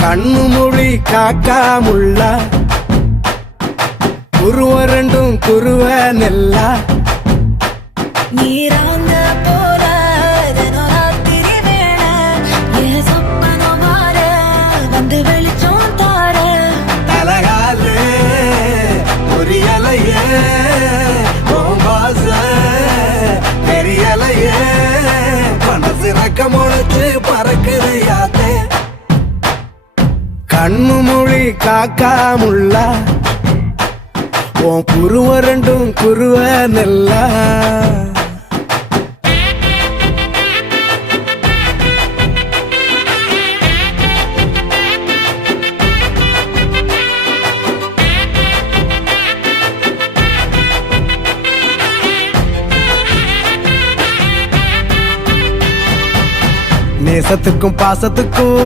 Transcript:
கண்ணு மொழி காக்காமுள்ள குருவ ரெண்டும் குருவ நெல்லா நீராங்க போல ராத்திரி வேள என் சொப்பனோ மாற வந்து வெளிச்சம் தார அழகாலே புரியலையே பாச தெரியலையே மனசு ரக்க முளைச்சு பறக்குது யாத்தே கண்ணு மொழி காக்காமுள்ள உன் குருவ ரெண்டும் குருவ நெல்லா நேசத்துக்கும் பாசத்துக்கும்